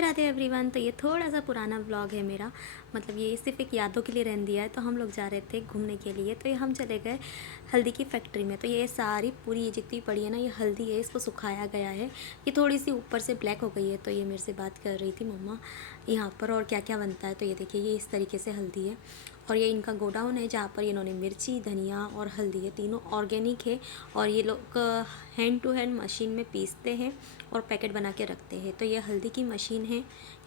Radhe everyone. तो ये थोड़ा सा पुराना व्लॉग है मेरा, मतलब ये सिर्फ एक यादों के लिए रहन दिया है। तो हम लोग जा रहे थे घूमने के लिए, तो ये हम चले गए हल्दी की फैक्ट्री में। तो ये सारी पूरी ये जितनी पड़ी है ना, ये हल्दी है, इसको सुखाया गया है। ये थोड़ी सी ऊपर से ब्लैक हो गई है। तो ये मेरे से बात कर रही थी मम्मा यहाँ पर और क्या क्या बनता है। तो ये देखिए, ये इस तरीके से हल्दी है और ये इनका गोडाउन है जहाँ पर इन्होंने मिर्ची, धनिया और हल्दी, ये तीनों ऑर्गेनिक है और ये लोग हैंड टू हैंड मशीन में पीसते हैं और पैकेट बना के रखते हैं। तो ये हल्दी की मशीन है।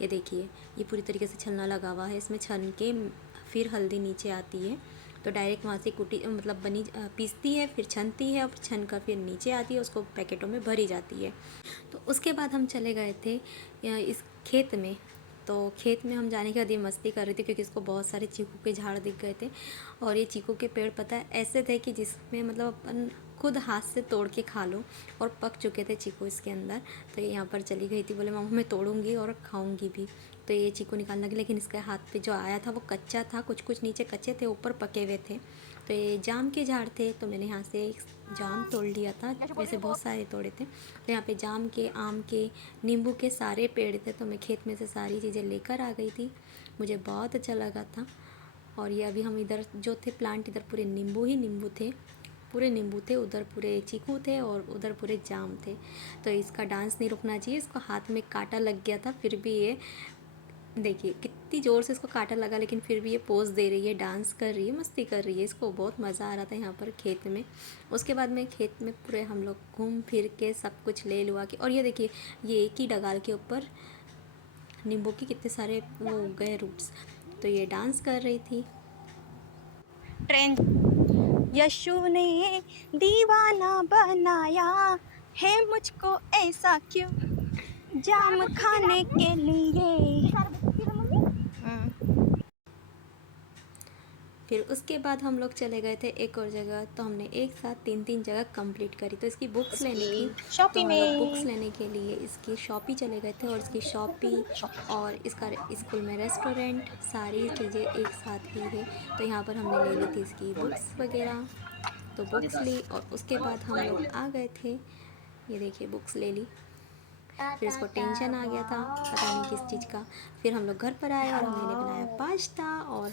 ये देखिए, ये पूरी तरीके से छलना लगा हुआ है, इसमें छन के फिर हल्दी नीचे आती है। तो डायरेक्ट वहाँ से कुटी मतलब बनी पीसती है, फिर छनती है और फिर छन कर फिर नीचे आती है, उसको पैकेटों में भरी जाती है। तो उसके बाद हम चले गए थे इस खेत में। तो खेत में हम जाने के बाद ये मस्ती कर रही थी क्योंकि इसको बहुत सारे चीकू के झाड़ दिख गए थे। और ये चीकू के पेड़ पता है ऐसे थे कि जिसमें मतलब अपन खुद हाथ से तोड़ के खा लो, और पक चुके थे चीकू इसके अंदर। तो ये यहाँ पर चली गई थी, बोले मामा मैं तोड़ूंगी और खाऊंगी भी। तो ये चीकू निकालने लगी, लेकिन इसके हाथ पे जो आया था वो कच्चा था, कुछ कुछ नीचे कच्चे थे, ऊपर पके हुए थे। तो ये जाम के झाड़ थे, तो मैंने यहाँ से एक जाम तोड़ लिया था, वैसे बहुत सारे तोड़े थे। तो यहाँ पे जाम के, आम के, नींबू के सारे पेड़ थे। तो मैं खेत में से सारी चीज़ें लेकर आ गई थी, मुझे बहुत अच्छा लगा था। और ये अभी हम इधर जो थे प्लांट, इधर पूरे नींबू ही नींबू थे, पूरे नींबू थे, उधर पूरे चीकू थे और उधर पूरे जाम थे। तो इसका डांस नहीं रुकना चाहिए, इसको हाथ में कांटा लग गया था, फिर भी ये देखिए कितनी ज़ोर से इसको कांटा लगा, लेकिन फिर भी ये पोज दे रही है, डांस कर रही है, मस्ती कर रही है। इसको बहुत मज़ा आ रहा था यहाँ पर खेत में। उसके बाद में खेत में पूरे हम लोग घूम फिर के सब कुछ ले लुआ के, और ये देखिए ये एक ही डगाल के ऊपर नींबू के कितने सारे वो गए रूट्स। तो ये डांस कर रही थी। ट्रेन यशु ने दीवाना बनाया है मुझको, ऐसा क्यों जाम खाने के लिए। फिर उसके बाद हम लोग चले गए थे एक और जगह। तो हमने एक साथ तीन तीन जगह कंप्लीट करी। तो इसकी बुक्स लेनी थी, तो शॉपी हम लोग बुक्स में लेने के लिए इसकी शॉपी चले गए थे। और इसकी शॉपी और इसका स्कूल में रेस्टोरेंट, सारी चीज़ें एक साथ ही है। तो यहाँ पर हमने ले ली थी इसकी बुक्स वगैरह। तो बुक्स ली और उसके बाद हम लोग आ गए थे। ये देखिए बुक्स ले ली। फिर इसको टेंशन आ गया था पता नहीं किस चीज़ का। फिर हम लोग घर पर आए और मैंने बनाया पास्ता और